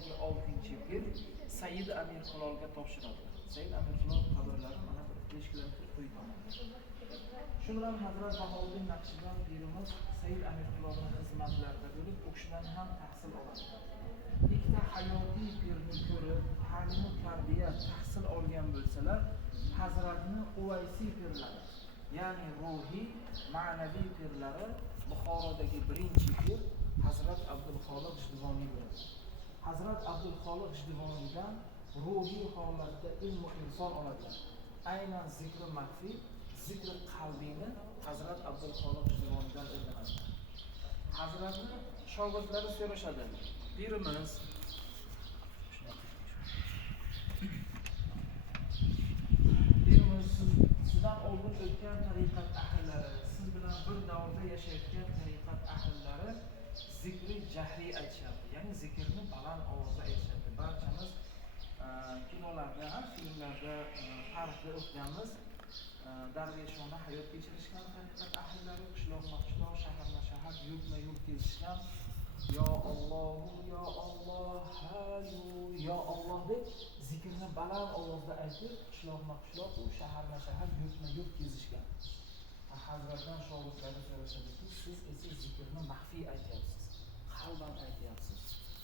Buxorodagi 6-yil Said Amir Hilolga topshiradilar. Said Amir Hilol qabrlari mana 5 kilometr quyida. Shu bilan Hazrat Bahouddin Naqshband pirimiz Said Amir Hilolning xizmatlarida bo'lib, u kishidan ham tahsil oladi. Ikkita hayotiy pirni ko'rib, ta'lim va tarbiya tahsil olgan bo'lsalar, Hazratni Uvaysiy pirlari, ya'ni ruhiy, ma'naviy pirlari Buxorodagi birinchi pir Hazrat Abdulxoliq G'ijduvoniy bo'ladi. Hazrat Abdulxoliq G'ijduvoniydan ruhiy holatda ilm va inson oladilar. Aynan zikri maxfiy, zikri qalbini Hazrat Abdulxoliq G'ijduvoniydan o'rganadilar. Hazratni shogirdlari so'rashadi: "Pirimiz, sizdan oldin o'tgan tariqat ahllari, siz bilan bir davrda yashayotgan tariqat ahllari zikri jahriy aytishyapti, ya'ni zikrni baland ovozda aytishyapti. Barchamiz kinolarda, filmlarda tarixda o'tganmiz. Darveshona hayot kechirishgan tariqat ahllari qishloq-maqishloq, shahar-shahar, yurt-yurt kezishgan. Yo Alloh, yo Alloh, hayu, yo Alloh deb zikrni baland ovozda aytib, qishloq-maqishloq, shahar-shahar, yurt-yurt kezishgan. Hazratdan shogirdlari so'rashadiki, siz esa zikrni maxfiy aytyapsiz, qalban aytyapsiz.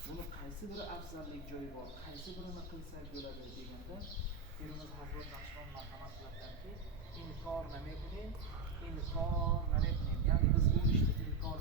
Buni qaysi biri afzallik joyi bor, qaysi birini qilsak bo'ladi deganda, Pirimiz Hazrat Naqshband marhamat qiladilarki, inkor namekning, ya'ni biz bu ishni inkor